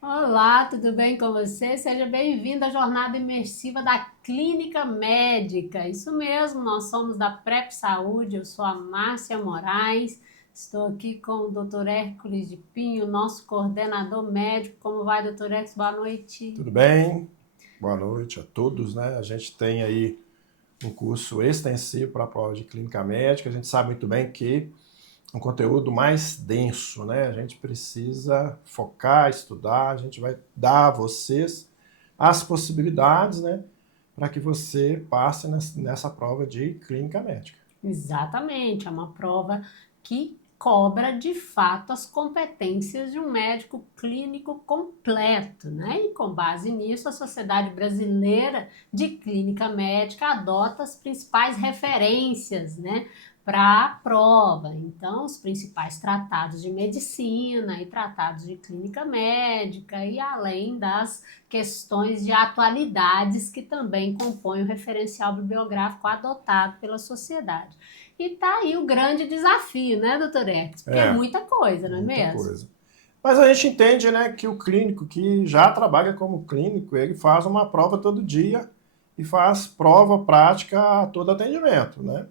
Olá, tudo bem com você? Seja bem-vindo à jornada imersiva da Clínica Médica. Isso mesmo, nós somos da Prep Saúde, eu sou a Márcia Moraes, estou aqui com o Dr. Hércules de Pinho, nosso coordenador médico. Como vai, Dr. Hércules? Boa noite. Tudo bem? Boa noite a todos, né? A gente tem aí um curso extensivo para a prova de clínica médica. A gente sabe muito bem que é um conteúdo mais denso, né? A gente precisa focar, estudar. A gente vai dar a vocês as possibilidades, né? Para que você passe nessa prova de clínica médica. Exatamente, é uma prova que cobra de fato as competências de um médico clínico completo, né? E com base nisso, a Sociedade Brasileira de Clínica Médica adota as principais referências, né? Para a prova. Então, os principais tratados de medicina e tratados de clínica médica, e além das questões de atualidades que também compõem o referencial bibliográfico adotado pela sociedade. E tá aí o grande desafio, né, doutor X? Porque é É, muita coisa, não é muita mesmo? coisa. Mas a gente entende, né, que o clínico que já trabalha como clínico, ele faz uma prova todo dia e faz prova prática a todo atendimento, né?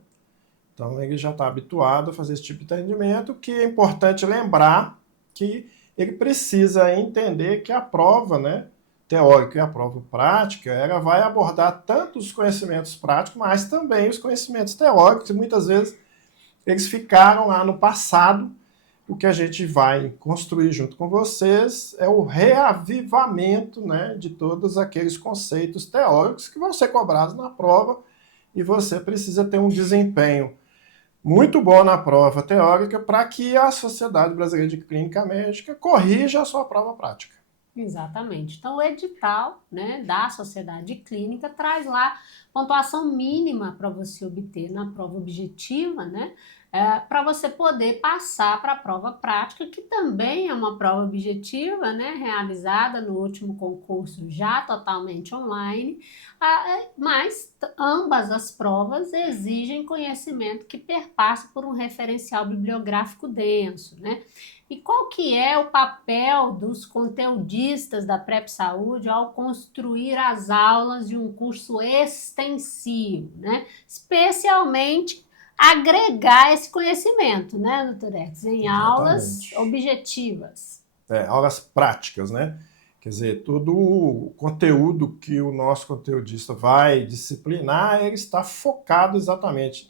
Então ele já está habituado a fazer esse tipo de atendimento, que é importante lembrar que ele precisa entender que a prova, né, teórica e a prova prática, ela vai abordar tanto os conhecimentos práticos, mas também os conhecimentos teóricos, e muitas vezes eles ficaram lá no passado. O que a gente vai construir junto com vocês é o reavivamento, né, de todos aqueles conceitos teóricos que vão ser cobrados na prova, e você precisa ter um desempenho muito bom na prova teórica para que a Sociedade Brasileira de Clínica Médica corrija a sua prova prática. Exatamente. Então, o edital, né, da Sociedade Clínica traz lá pontuação mínima para você obter na prova objetiva, né, para você poder passar para a prova prática, que também é uma prova objetiva, né, realizada no último concurso já totalmente online, mas ambas as provas exigem conhecimento que perpassa por um referencial bibliográfico denso, né? E qual que é o papel dos conteudistas da Prep Saúde ao construir as aulas de um curso extensivo, né? Especialmente agregar esse conhecimento, né, doutor Edson, em aulas Exatamente. objetivas. Aulas práticas, né? Quer dizer, todo o conteúdo que o nosso conteudista vai disciplinar, ele está focado exatamente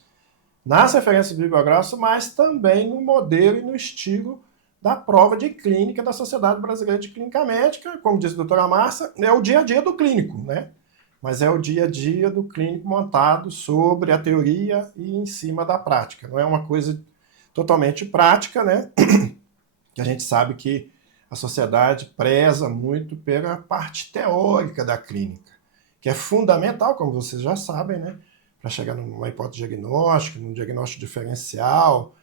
nas referências bibliográficas, mas também no modelo e no estilo da prova de clínica da Sociedade Brasileira de Clínica Médica. Como disse a doutora Márcia, é o dia a dia do clínico, né? Mas é o dia a dia do clínico montado sobre a teoria e em cima da prática. Não é uma coisa totalmente prática, né? Que a gente sabe que a sociedade preza muito pela parte teórica da clínica, que é fundamental, como vocês já sabem, né? Para chegar numa hipótese diagnóstica, num diagnóstico diferencial,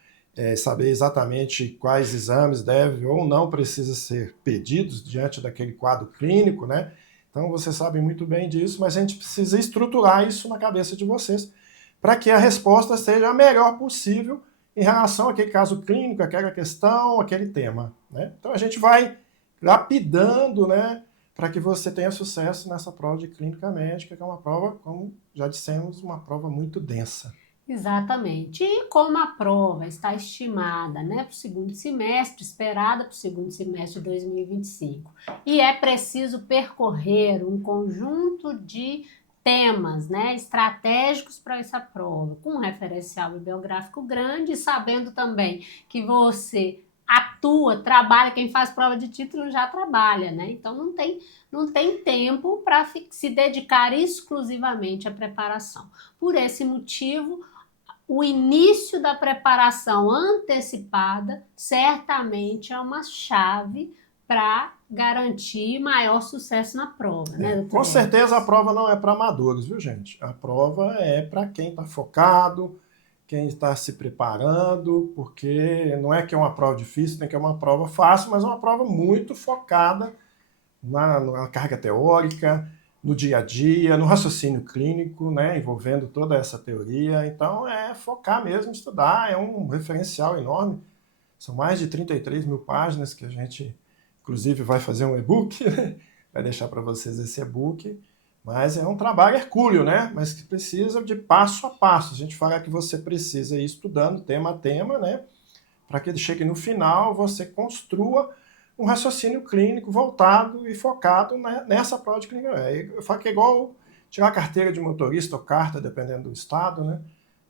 saber exatamente quais exames devem ou não precisam ser pedidos diante daquele quadro clínico, né? Então vocês sabem muito bem disso, mas a gente precisa estruturar isso na cabeça de vocês para que a resposta seja a melhor possível em relação àquele caso clínico, aquela questão, aquele tema, né? Então a gente vai lapidando, né, para que você tenha sucesso nessa prova de clínica médica, que é uma prova, como já dissemos, uma prova muito densa. Exatamente. E como a prova está estimada, né, para o segundo semestre, esperada para o segundo semestre de 2025, e é preciso percorrer um conjunto de temas, né, estratégicos para essa prova, com um referencial bibliográfico grande, sabendo também que você atua, trabalha, quem faz prova de título já trabalha, né? Então não tem tempo para se dedicar exclusivamente à preparação. Por esse motivo, o início da preparação antecipada certamente é uma chave para garantir maior sucesso na prova, né, doutor Com certeza a Edson? prova não é para amadores, viu, gente? A prova é para quem está focado, quem está se preparando, porque não é que é uma prova difícil, tem que é uma prova fácil, mas é uma prova muito focada na carga teórica, no dia a dia, no raciocínio clínico, né, envolvendo toda essa teoria. Então, é focar mesmo, estudar, é um referencial enorme. São mais de 33 mil páginas que a gente inclusive vai fazer um e-book, né? Vai deixar para vocês esse e-book, mas é um trabalho hercúleo, né? Mas que precisa de passo a passo. A gente fala que você precisa ir estudando tema a tema, né? Para que ele chegue no final, você construa um raciocínio clínico voltado e focado nessa prova de clínica. Eu falo que é igual tirar a carteira de motorista ou carta, dependendo do estado, né?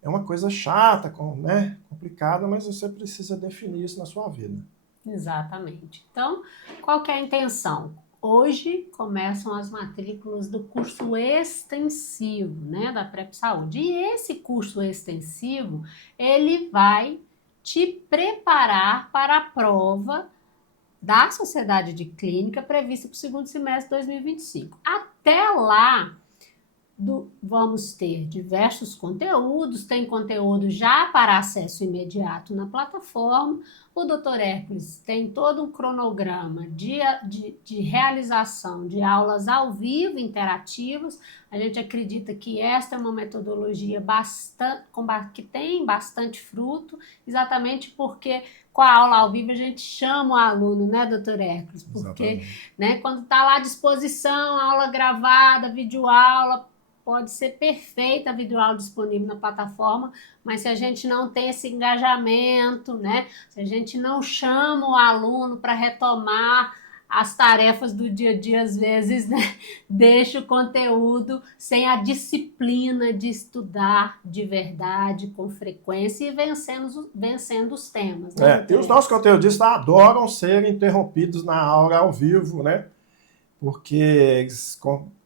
É uma coisa chata, né? Complicada, mas você precisa definir isso na sua vida. Exatamente. Então, qual que é a intenção? Hoje começam as matrículas do curso extensivo, né, da PrEP Saúde. E esse curso extensivo, ele vai te preparar para a prova da Sociedade de Clínica prevista para o segundo semestre de 2025. Até lá, vamos ter diversos conteúdos, tem conteúdo já para acesso imediato na plataforma. O Dr. Hércules tem todo um cronograma de realização de aulas ao vivo interativas. A gente acredita que esta é uma metodologia que tem bastante fruto, exatamente porque com a aula ao vivo a gente chama o aluno, né, Dr. Hércules? Porque, né, quando está lá à disposição, aula gravada, videoaula, pode ser perfeita a videoaula disponível na plataforma, mas se a gente não tem esse engajamento, né? Se a gente não chama o aluno para retomar as tarefas do dia a dia, às vezes, né, deixa o conteúdo sem a disciplina de estudar de verdade, com frequência e vencendo os temas. Né, e os nossos conteudistas adoram ser interrompidos na aula ao vivo, né? Porque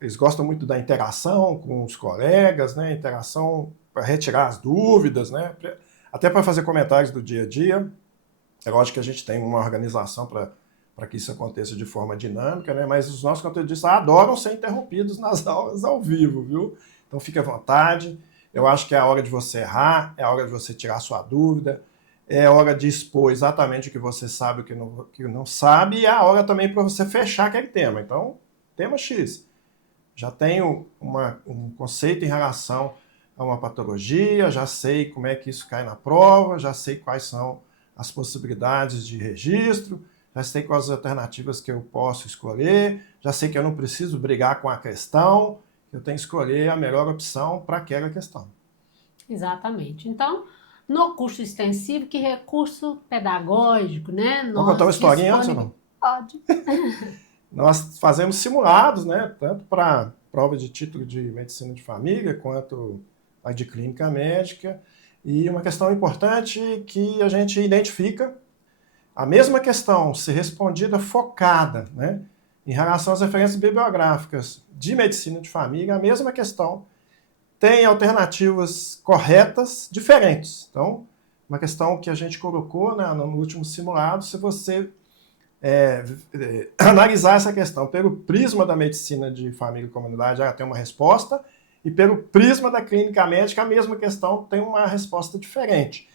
eles gostam muito da interação com os colegas, né? Interação para retirar as dúvidas, né? Até para fazer comentários do dia a dia. É lógico que a gente tem uma organização para que isso aconteça de forma dinâmica, né? Mas os nossos conteudistas adoram ser interrompidos nas aulas ao vivo, viu? Então fique à vontade. Eu acho que é a hora de você errar, é a hora de você tirar sua dúvida, é a hora de expor exatamente o que você sabe e o que não sabe, e é a hora também para você fechar aquele tema. Então, tema X. Já tenho um conceito em relação a uma patologia, já sei como é que isso cai na prova, já sei quais são as possibilidades de registro, já sei quais as alternativas que eu posso escolher, já sei que eu não preciso brigar com a questão, eu tenho que escolher a melhor opção para aquela questão. Exatamente. Então, no curso extensivo, que recurso pedagógico, né? Vamos contar uma historinha antes ou não? Pode. Nós fazemos simulados, né? Tanto para prova de título de medicina de família, quanto a de clínica médica. E uma questão importante que a gente identifica, a mesma questão ser respondida focada, né? Em relação às referências bibliográficas de medicina de família, a mesma questão tem alternativas corretas diferentes. Então, uma questão que a gente colocou, né, no último simulado, se você analisar essa questão pelo prisma da medicina de família e comunidade, ela tem uma resposta, e pelo prisma da clínica médica, a mesma questão tem uma resposta diferente.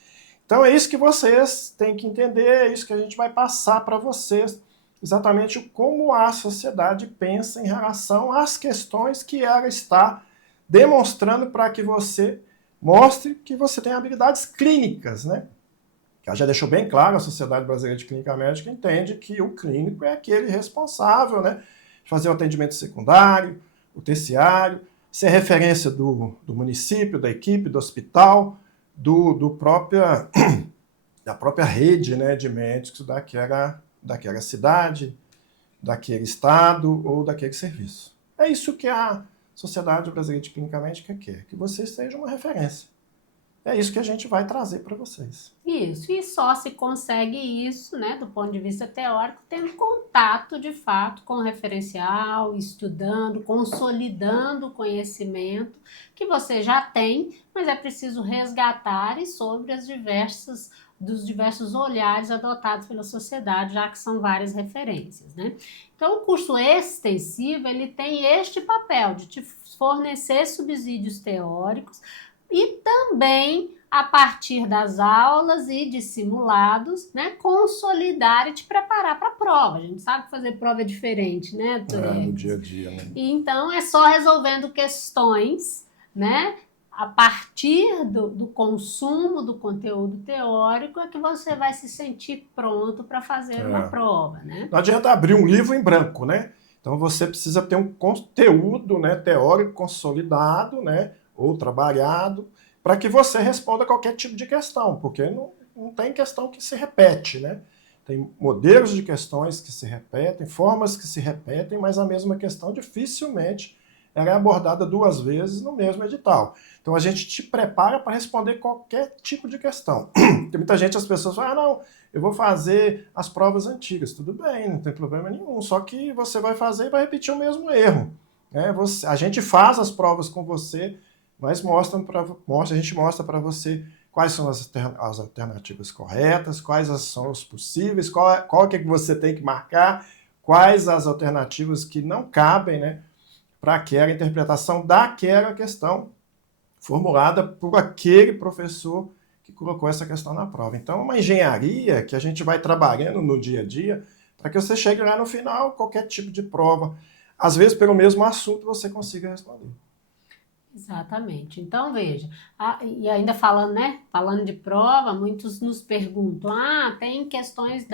Então, é isso que vocês têm que entender, é isso que a gente vai passar para vocês, exatamente como a sociedade pensa em relação às questões que ela está demonstrando para que você mostre que você tem habilidades clínicas, né? Ela já deixou bem claro, a Sociedade Brasileira de Clínica Médica entende que o clínico é aquele responsável, né, de fazer o atendimento secundário, o terciário, ser referência do município, da equipe, do hospital, da própria rede, né, de médicos daquela cidade, daquele estado ou daquele serviço. É isso que a Sociedade Brasileira de Clínica Médica quer, que vocês sejam uma referência. É isso que a gente vai trazer para vocês. Isso, e só se consegue isso, né, do ponto de vista teórico, tendo contato, de fato, com o referencial, estudando, consolidando o conhecimento que você já tem, mas é preciso resgatar e sobre dos diversos olhares adotados pela sociedade, já que são várias referências, né? Então, o curso extensivo, ele tem este papel de te fornecer subsídios teóricos e também, a partir das aulas e de simulados, né, consolidar e te preparar para a prova. A gente sabe que fazer prova é diferente, né, no dia a dia, né? E então, é só resolvendo questões, né, a partir do consumo do conteúdo teórico é que você vai se sentir pronto para fazer uma prova, né? Não adianta abrir um livro em branco, né? Então você precisa ter um conteúdo, né, teórico consolidado, né, ou trabalhado, para que você responda qualquer tipo de questão, porque não tem questão que se repete, né? Tem modelos de questões que se repetem, formas que se repetem, mas a mesma questão dificilmente ela é abordada 2 vezes no mesmo edital. Então a gente te prepara para responder qualquer tipo de questão. Tem muita gente, as pessoas falam, não, eu vou fazer as provas antigas. Tudo bem, não tem problema nenhum, só que você vai fazer e vai repetir o mesmo erro. Né? A gente faz as provas com você, mas a gente mostra para você quais são as alternativas corretas, quais são os possíveis, qual que você tem que marcar, quais as alternativas que não cabem, né, para aquela interpretação daquela questão formulada por aquele professor que colocou essa questão na prova. Então, é uma engenharia que a gente vai trabalhando no dia a dia para que você chegue lá no final, qualquer tipo de prova, às vezes pelo mesmo assunto você consiga responder. Exatamente. Então, veja, e ainda falando, né? Falando de prova, muitos nos perguntam: tem questões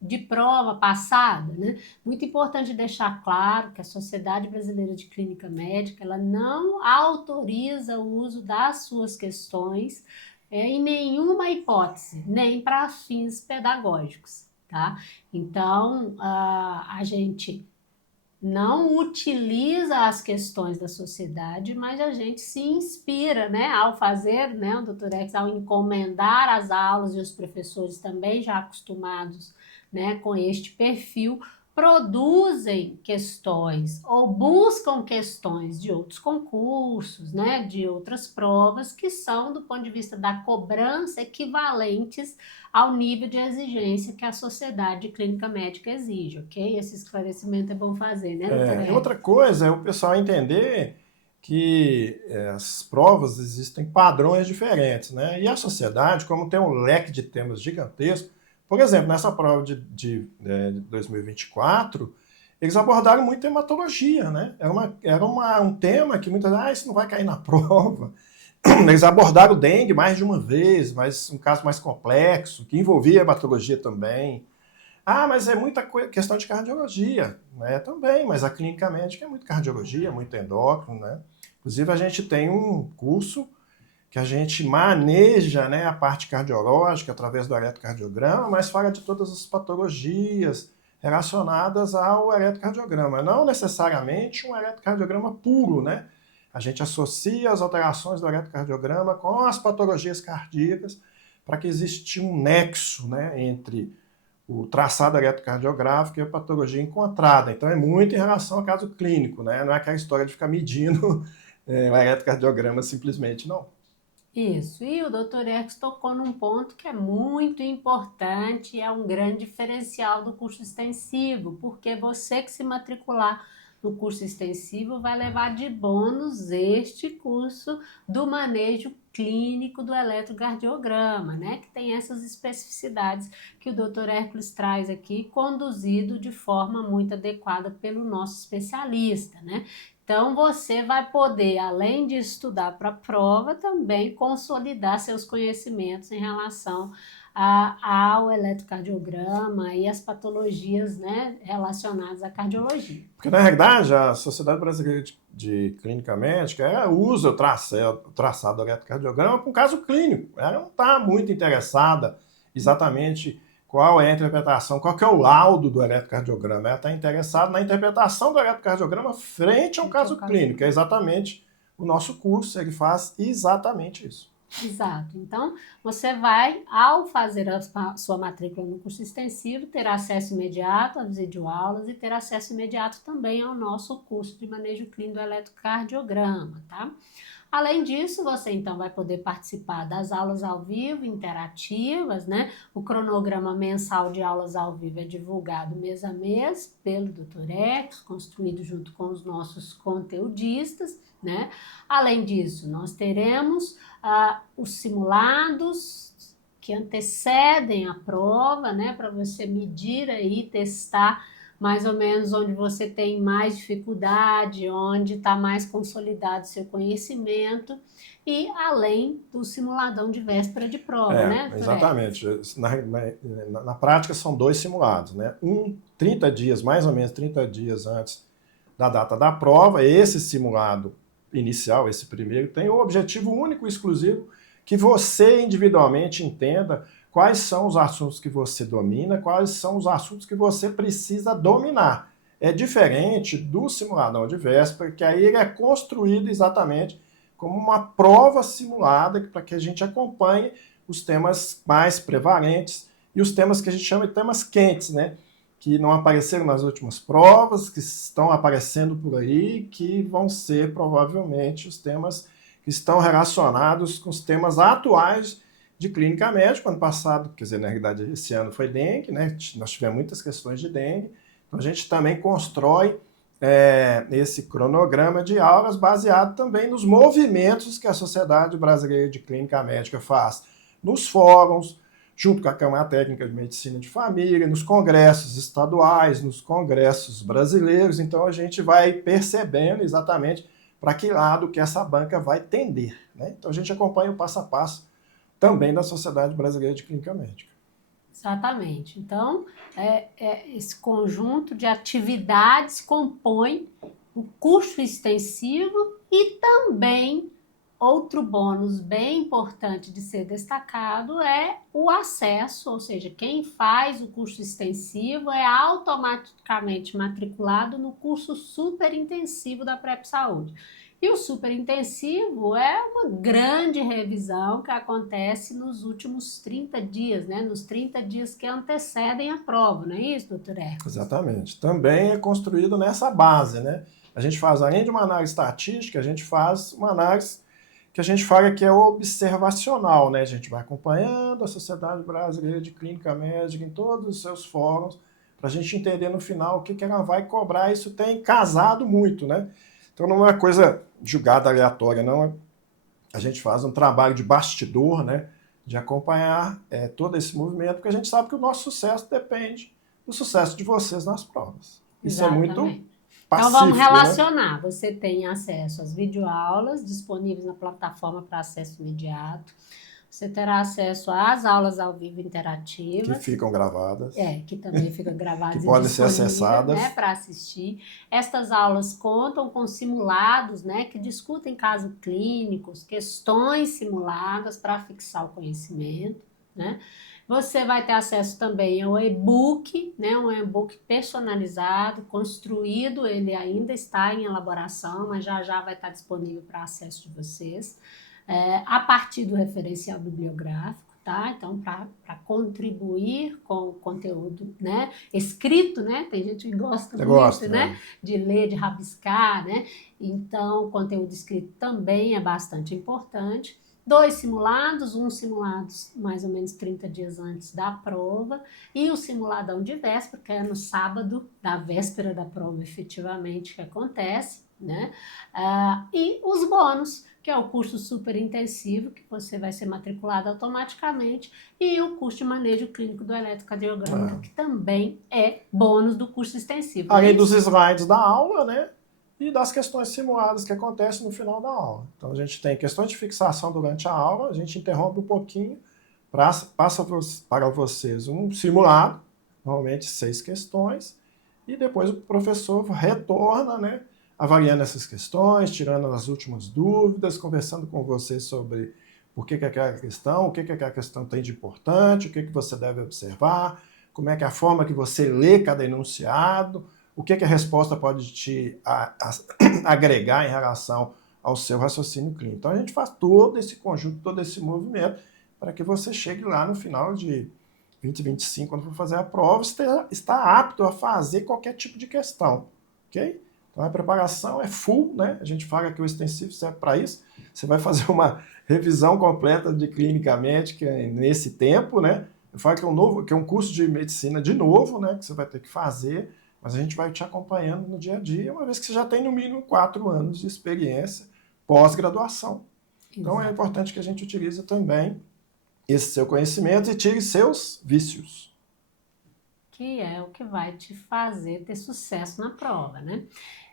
de prova passada, né? Muito importante deixar claro que a Sociedade Brasileira de Clínica Médica, ela não autoriza o uso das suas questões em nenhuma hipótese, nem para fins pedagógicos, tá? Então, a gente não utiliza as questões da sociedade, mas a gente se inspira, né, ao fazer, né, o Dr. X, ao encomendar as aulas, e os professores também já acostumados, né, com este perfil, produzem questões ou buscam questões de outros concursos, né, de outras provas que são, do ponto de vista da cobrança, equivalentes ao nível de exigência que a Sociedade Clínica Médica exige, ok? Esse esclarecimento é bom fazer, né, doutora? E outra coisa é o pessoal entender que as provas existem padrões diferentes, né? E a sociedade, como tem um leque de temas gigantesco, por exemplo, nessa prova de 2024, eles abordaram muito hematologia, né? Era um tema que muitas vezes, isso não vai cair na prova. Eles abordaram o dengue mais de uma vez, mas um caso mais complexo, que envolvia hematologia também. Mas é muita questão de cardiologia, né? Também, mas a clínica médica é muito cardiologia, muito endócrino, né? Inclusive, a gente tem um curso que a gente maneja, né, a parte cardiológica através do eletrocardiograma, mas fala de todas as patologias relacionadas ao eletrocardiograma. Não necessariamente um eletrocardiograma puro, né? A gente associa as alterações do eletrocardiograma com as patologias cardíacas para que exista um nexo, né, entre o traçado eletrocardiográfico e a patologia encontrada. Então, é muito em relação ao caso clínico, né? Não é aquela história de ficar medindo o eletrocardiograma simplesmente, não. Isso, e o Dr. X tocou num ponto que é muito importante e é um grande diferencial do curso extensivo, porque você que se matricular no curso extensivo vai levar de bônus este curso do manejo clínico do eletrocardiograma, né? Que tem essas especificidades que o Dr. Hércules traz aqui, conduzido de forma muito adequada pelo nosso especialista, né? Então, você vai poder, além de estudar para a prova, também consolidar seus conhecimentos em relação ao eletrocardiograma e as patologias, né, relacionadas à cardiologia. Porque, na realidade, a Sociedade Brasileira de Clínica Médica ela usa o traçado do eletrocardiograma para um caso clínico. Ela não está muito interessada exatamente qual é a interpretação, qual que é o laudo do eletrocardiograma. Ela está interessada na interpretação do eletrocardiograma frente a um caso clínico. É exatamente o nosso curso, ele faz exatamente isso. Exato. Então, você vai, ao fazer a sua matrícula no curso extensivo, ter acesso imediato às videoaulas e ter acesso imediato também ao nosso curso de manejo clínico do eletrocardiograma, tá? Além disso, você então vai poder participar das aulas ao vivo, interativas, né? O cronograma mensal de aulas ao vivo é divulgado mês a mês pelo Dr. X, construído junto com os nossos conteudistas, né? Além disso, nós teremos os simulados que antecedem a prova, né? Para você medir aí, testar mais ou menos onde você tem mais dificuldade, onde está mais consolidado seu conhecimento, e além do simuladão de véspera de prova, né, doutor Exatamente. Na prática são 2 simulados, né? 30 dias, mais ou menos 30 dias antes da data da prova, esse simulado inicial, esse primeiro, tem o objetivo único e exclusivo que você individualmente entenda quais são os assuntos que você domina, quais são os assuntos que você precisa dominar. É diferente do simuladão de véspera, que aí ele é construído exatamente como uma prova simulada para que a gente acompanhe os temas mais prevalentes e os temas que a gente chama de temas quentes, né? Que não apareceram nas últimas provas, que estão aparecendo por aí, que vão ser provavelmente os temas que estão relacionados com os temas atuais de clínica médica. Ano passado, quer dizer, na realidade, esse ano foi dengue, né? Nós tivemos muitas questões de dengue. Então, a gente também constrói esse cronograma de aulas baseado também nos movimentos que a Sociedade Brasileira de Clínica Médica faz nos fóruns, junto com a Câmara Técnica de Medicina de Família, nos congressos estaduais, nos congressos brasileiros. Então, a gente vai percebendo exatamente para que lado que essa banca vai tender, né? Então, a gente acompanha o passo a passo também da Sociedade Brasileira de Clínica Médica. Exatamente. Então, esse conjunto de atividades compõe o curso extensivo e também outro bônus bem importante de ser destacado é o acesso, ou seja, quem faz o curso extensivo é automaticamente matriculado no curso super intensivo da PrEP Saúde. E o super intensivo é uma grande revisão que acontece nos últimos 30 dias, né? Nos 30 dias que antecedem a prova, não é isso, doutor Hércules? Exatamente. Também é construído nessa base, né? A gente faz, além de uma análise estatística, a gente faz uma análise que a gente fala que é observacional, né? A gente vai acompanhando a Sociedade Brasileira de Clínica Médica em todos os seus fóruns, para a gente entender no final o que ela vai cobrar. Isso tem casado muito, né? Então não é uma coisa julgada aleatória, não. A gente faz um trabalho de bastidor, né? De acompanhar todo esse movimento, porque a gente sabe que o nosso sucesso depende do sucesso de vocês nas provas. Isso Exatamente. É muito pacífico, então vamos relacionar. Né? Você tem acesso às videoaulas disponíveis na plataforma para acesso imediato. Você terá acesso às aulas ao vivo interativas. Que ficam gravadas. Que também ficam gravadas que podem ser acessadas, né, para assistir. Estas aulas contam com simulados, né, que discutem casos clínicos, questões simuladas para fixar o conhecimento, né? Você vai ter acesso também ao e-book, né, um e-book personalizado, construído, ele ainda está em elaboração, mas já vai estar disponível para acesso de vocês. A partir do referencial bibliográfico, tá? Então, para contribuir com o conteúdo, né, escrito, né? Tem gente que gosta muito, né, de ler, de rabiscar, né? Então, o conteúdo escrito também é bastante importante. 2 simulados, um simulado mais ou menos 30 dias antes da prova e o simuladão de véspera, que é no sábado da véspera da prova, efetivamente, que acontece, né? E os bônus, que é o curso super intensivo, que você vai ser matriculado automaticamente, e o curso de manejo clínico do eletrocardiograma, que também é bônus do curso extensivo. Além dos slides da aula, né? E das questões simuladas que acontecem no final da aula. Então, a gente tem questões de fixação durante a aula, a gente interrompe um pouquinho, passa para vocês um simulado, normalmente 6 questões, e depois o professor retorna, né? Avaliando essas questões, tirando as últimas dúvidas, conversando com vocês sobre por que aquela questão, o que aquela questão tem de importante, o que você deve observar, como é que é a forma que você lê cada enunciado, o que a resposta pode te agregar em relação ao seu raciocínio clínico. Então, a gente faz todo esse conjunto, todo esse movimento, para que você chegue lá no final de 2025, quando for fazer a prova, está apto a fazer qualquer tipo de questão, ok? Então, a preparação é full, né? A gente fala que o extensivo serve para isso. Você vai fazer uma revisão completa de clínica médica nesse tempo, né? Eu falo que é um curso de medicina de novo, né? Que você vai ter que fazer, mas a gente vai te acompanhando no dia a dia, uma vez que você já tem no mínimo 4 anos de experiência pós-graduação. Então, é importante que a gente utilize também esse seu conhecimento e tire seus vícios. que é o que vai te fazer ter sucesso na prova, né?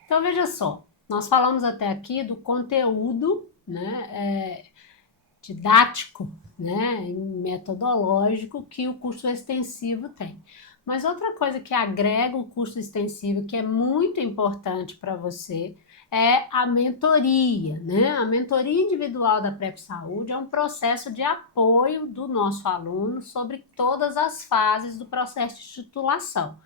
Então, veja só, nós falamos até aqui do conteúdo, né, didático, né, e metodológico que o curso extensivo tem. Mas outra coisa que agrega o curso extensivo, que é muito importante para você, é a mentoria, né? A mentoria individual da Prep Saúde é um processo de apoio do nosso aluno sobre todas as fases do processo de titulação.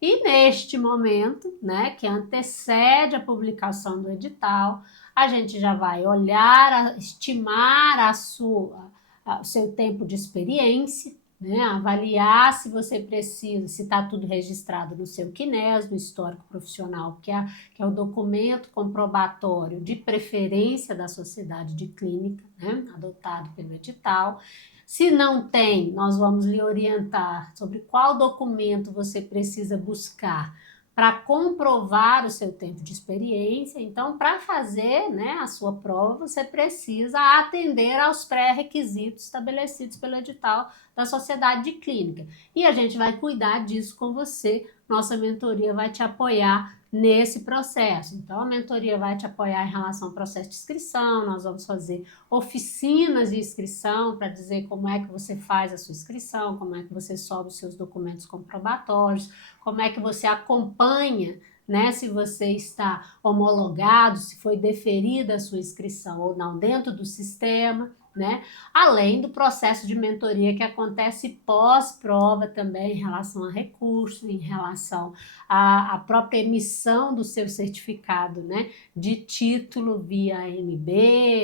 E neste momento, né, que antecede a publicação do edital, a gente já vai olhar, estimar o seu tempo de experiência, né, avaliar se você precisa, se está tudo registrado no seu CNES, no histórico profissional, que é o documento comprobatório de preferência da sociedade de clínica, né, adotado pelo edital. Se não tem, nós vamos lhe orientar sobre qual documento você precisa buscar para comprovar o seu tempo de experiência. Então, para fazer, né, a sua prova, você precisa atender aos pré-requisitos estabelecidos pelo edital da Sociedade de Clínica. E a gente vai cuidar disso com você. Nossa mentoria vai te apoiar nesse processo. Então, a mentoria vai te apoiar em relação ao processo de inscrição, nós vamos fazer oficinas de inscrição para dizer como é que você faz a sua inscrição, como é que você sobe os seus documentos comprobatórios, como é que você acompanha, né, se você está homologado, se foi deferida a sua inscrição ou não dentro do sistema, né? Além do processo de mentoria que acontece pós-prova também em relação a recursos, em relação à própria emissão do seu certificado, né, de título via AMB,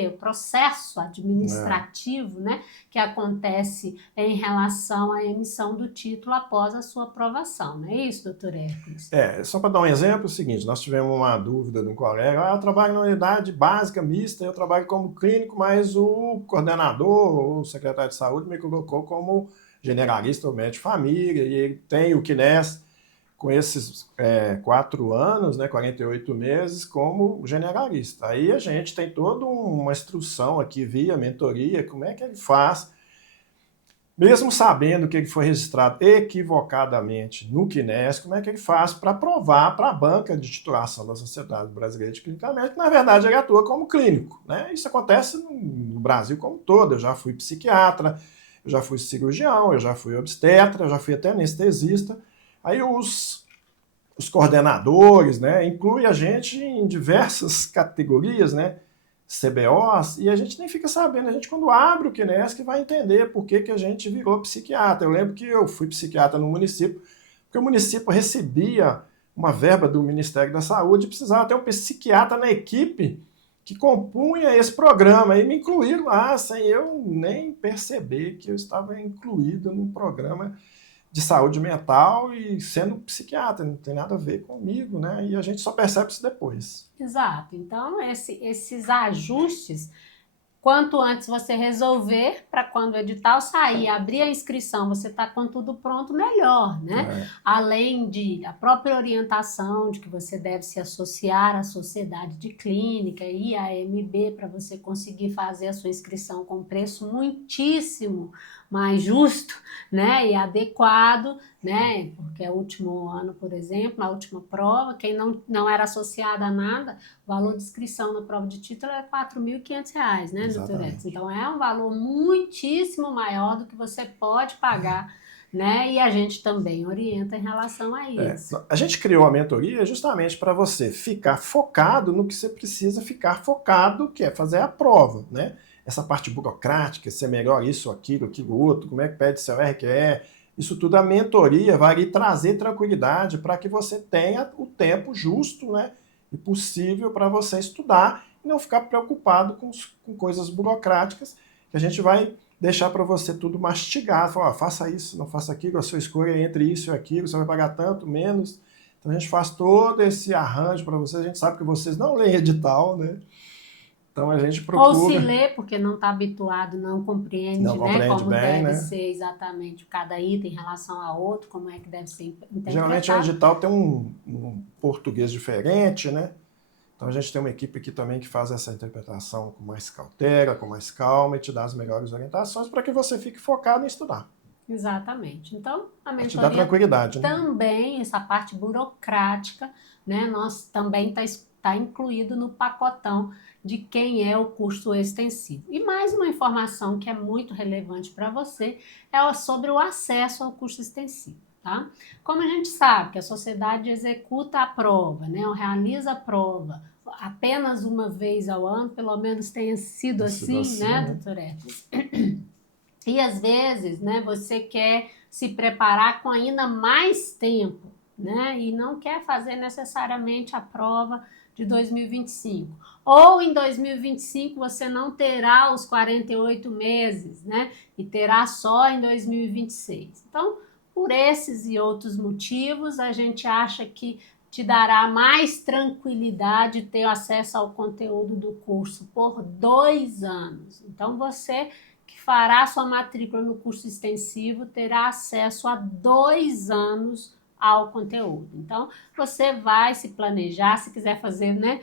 o processo administrativo, né, que acontece em relação à emissão do título após a sua aprovação. Não é isso, doutor Hércules? Só para dar um exemplo, é o seguinte, nós tivemos uma dúvida de um colega, eu trabalho na unidade básica mista, eu trabalho como clínico, mas o coordenador, o secretário de saúde me colocou como generalista ou médico de família, e ele tem o CNES com esses 4 anos, né, 48 meses, como generalista. Aí a gente tem toda uma instrução aqui via mentoria, como é que ele faz, mesmo sabendo que ele foi registrado equivocadamente no CNES, como é que ele faz para provar para a banca de titulação da Sociedade Brasileira de Clínica Médica que, na verdade, ele atua como clínico, né? Isso acontece no Brasil como todo. Eu já fui psiquiatra, eu já fui cirurgião, eu já fui obstetra, eu já fui até anestesista. Aí os coordenadores, né, incluem a gente em diversas categorias, né? CBOs, e a gente nem fica sabendo, a gente quando abre o CNES que vai entender por que a gente virou psiquiatra. Eu lembro que eu fui psiquiatra no município, porque o município recebia uma verba do Ministério da Saúde e precisava ter um psiquiatra na equipe que compunha esse programa, e me incluíram lá sem eu nem perceber que eu estava incluído num programa de saúde mental e sendo psiquiatra, não tem nada a ver comigo, né? E a gente só percebe isso depois. Exato. Então, esses ajustes, quanto antes você resolver, para quando o edital sair, abrir a inscrição, você está com tudo pronto, melhor, né? Além de a própria orientação de que você deve se associar à sociedade de clínica e à AMB para você conseguir fazer a sua inscrição com preço muitíssimo mais justo, né, e adequado, né, porque é o último ano, por exemplo, a última prova, quem não era associado a nada, o valor de inscrição na prova de título era R$ 4.500, né, doutor Edson? Então é um valor muitíssimo maior do que você pode pagar, né, e a gente também orienta em relação a isso. A gente criou a mentoria justamente para você ficar focado no que você precisa ficar focado, que é fazer a prova, né? Essa parte burocrática, ser melhor isso, aquilo outro, como é que pede seu RQE, isso tudo a mentoria vai lhe trazer tranquilidade para que você tenha o tempo justo, né, e possível para você estudar e não ficar preocupado com coisas burocráticas, que a gente vai deixar para você tudo mastigado, falar, faça isso, não faça aquilo, a sua escolha é entre isso e aquilo, você vai pagar tanto, menos. Então a gente faz todo esse arranjo para vocês, a gente sabe que vocês não leem edital, né? Então a gente procura... Ou se lê, porque não está habituado, não compreende, né, como bem, deve né? ser exatamente cada item em relação a outro, como é que deve ser interpretado. Geralmente o edital tem um português diferente, né? Então a gente tem uma equipe aqui também que faz essa interpretação com mais cautela, com mais calma e te dá as melhores orientações para que você fique focado em estudar. Exatamente. Então, a Para te dar mentoria tranquilidade, né? também, essa parte burocrática, né, nós também tá incluído no pacotão de quem é o curso extensivo. E mais uma informação que é muito relevante para você é sobre o acesso ao curso extensivo, tá? Como a gente sabe que a sociedade executa a prova, né, ou realiza a prova apenas uma vez ao ano, pelo menos tenha sido Tem sido assim, assim, né, né? doutor Hércules? E às vezes, né, você quer se preparar com ainda mais tempo, né, e não quer fazer necessariamente a prova de 2025. Ou em 2025 você não terá os 48 meses, né, e terá só em 2026. Então, por esses e outros motivos, a gente acha que te dará mais tranquilidade ter acesso ao conteúdo do curso por 2 anos. Então, você que fará sua matrícula no curso extensivo terá acesso a 2 anos ao conteúdo. Então, você vai se planejar, se quiser fazer, né?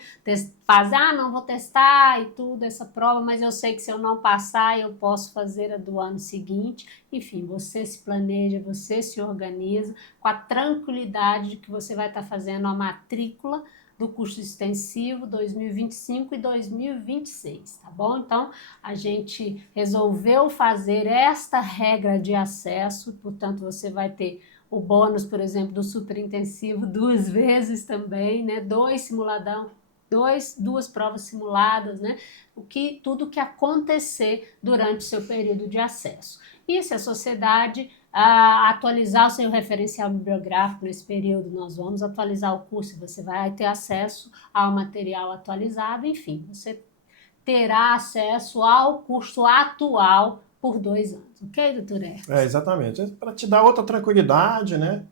Fazer, não vou testar e tudo, essa prova, mas eu sei que se eu não passar, eu posso fazer a do ano seguinte. Enfim, você se planeja, você se organiza com a tranquilidade de que você vai estar fazendo a matrícula do curso extensivo 2025 e 2026, tá bom? Então, a gente resolveu fazer esta regra de acesso, portanto, você vai ter o bônus, por exemplo, do super intensivo 2 vezes também, né? Duas provas simuladas, né? Tudo que acontecer durante o seu período de acesso. E se a sociedade atualizar o seu referencial bibliográfico nesse período, nós vamos atualizar o curso, você vai ter acesso ao material atualizado, enfim, você terá acesso ao curso atual por 2 anos, ok, doutor É, Hermes? exatamente. Para te dar outra tranquilidade, né?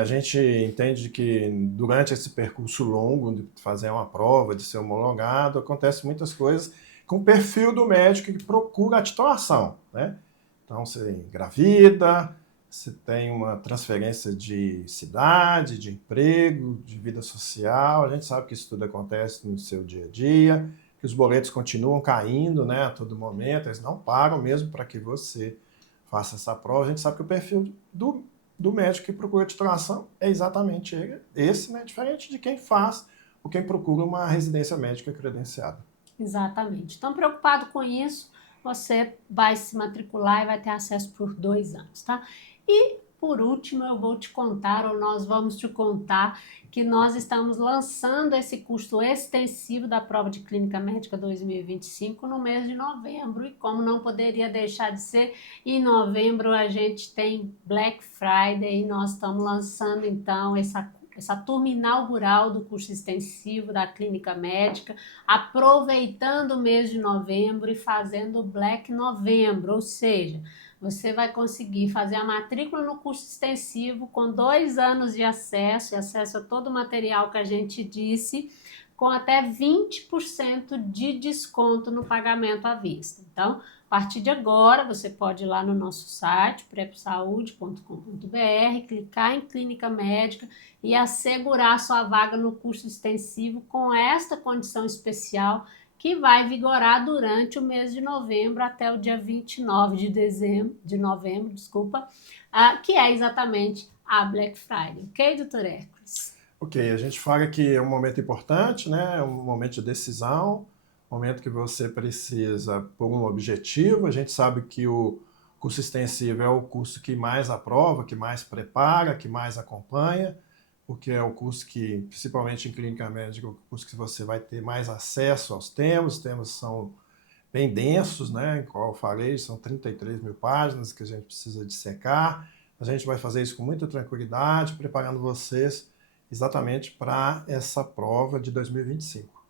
A gente entende que durante esse percurso longo de fazer uma prova, de ser homologado, acontece muitas coisas com o perfil do médico que procura a titulação, né? Então, você engravida, você tem uma transferência de cidade, de emprego, de vida social. A gente sabe que isso tudo acontece no seu dia a dia, que os boletos continuam caindo, né, a todo momento, eles não param mesmo para que você faça essa prova. A gente sabe que o perfil do médico que procura titulação é exatamente esse, né, diferente de quem faz ou quem procura uma residência médica credenciada. Exatamente. Então, preocupado com isso, você vai se matricular e vai ter acesso por 2 anos, tá? E por último, eu vou te contar, ou nós vamos te contar, que nós estamos lançando esse curso extensivo da prova de Clínica Médica 2025 no mês de novembro. E como não poderia deixar de ser, em novembro a gente tem Black Friday e nós estamos lançando então essa turma inaugural do curso extensivo da Clínica Médica, aproveitando o mês de novembro e fazendo o Black Novembro, ou seja, você vai conseguir fazer a matrícula no curso extensivo com 2 anos de acesso, e acesso a todo o material que a gente disse, com até 20% de desconto no pagamento à vista. Então, a partir de agora, você pode ir lá no nosso site, prepsaude.com.br, clicar em Clínica Médica e assegurar sua vaga no curso extensivo com esta condição especial que vai vigorar durante o mês de novembro até o dia 29 de novembro, desculpa, que é exatamente a Black Friday. Ok, doutor Hércules? Ok, a gente fala que é um momento importante, né? É um momento de decisão, um momento que você precisa por um objetivo. A gente sabe que o curso extensivo é o curso que mais aprova, que mais prepara, que mais acompanha, porque é o curso que, principalmente em clínica médica, é o curso que você vai ter mais acesso aos temas. Os temas são bem densos, né? Como eu falei, são 33 mil páginas que a gente precisa dissecar. A gente vai fazer isso com muita tranquilidade, preparando vocês exatamente para essa prova de 2025.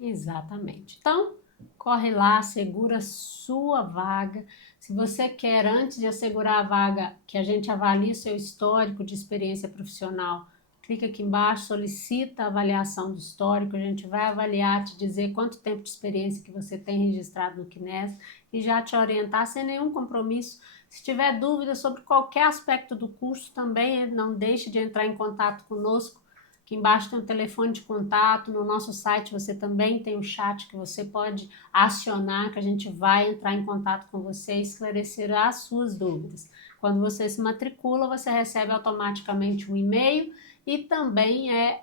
Exatamente. Então, corre lá, assegura sua vaga. Se você quer, antes de assegurar a vaga, que a gente avalie o seu histórico de experiência profissional, clica aqui embaixo, solicita a avaliação do histórico, a gente vai avaliar, te dizer quanto tempo de experiência que você tem registrado no CNES e já te orientar sem nenhum compromisso. Se tiver dúvida sobre qualquer aspecto do curso, também não deixe de entrar em contato conosco, Aqui embaixo tem o telefone de contato, no nosso site você também tem o chat que você pode acionar, que a gente vai entrar em contato com você e esclarecer as suas dúvidas. Quando você se matricula, você recebe automaticamente um e-mail e também é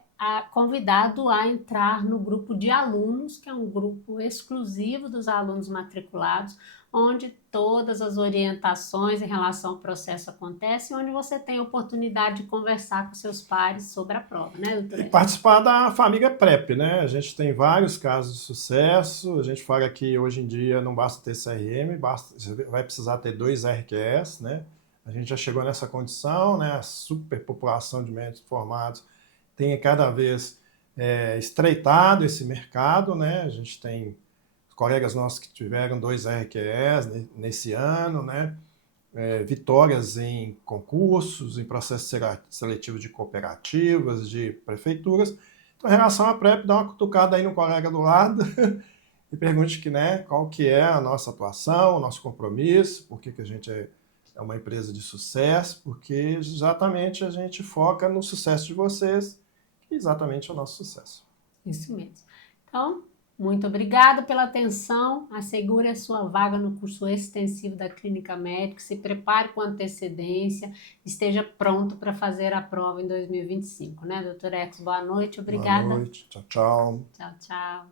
convidado a entrar no grupo de alunos, que é um grupo exclusivo dos alunos matriculados, onde todas as orientações em relação ao processo acontecem, onde você tem a oportunidade de conversar com seus pares sobre a prova, né, doutor? E participar da família PrEP, né? A gente tem vários casos de sucesso. A gente fala que hoje em dia não basta ter CRM, você vai precisar ter 2 RQS, né? A gente já chegou nessa condição, né? A superpopulação de médicos formados tem cada vez estreitado esse mercado, né? A gente tem colegas nossos que tiveram 2 RQEs nesse ano, né? Vitórias em concursos, em processos seletivos de cooperativas, de prefeituras. Então, em relação à PrEP, dá uma cutucada aí no colega do lado e pergunte que, né, qual que é a nossa atuação, o nosso compromisso, por que a gente é uma empresa de sucesso, porque exatamente a gente foca no sucesso de vocês, que exatamente é o nosso sucesso. Isso mesmo. Então, muito obrigada pela atenção. Assegure a sua vaga no curso extensivo da Clínica Médica. Se prepare com antecedência. Esteja pronto para fazer a prova em 2025, né, doutor Ex? Boa noite, obrigada. Boa noite. Tchau, tchau. Tchau, tchau.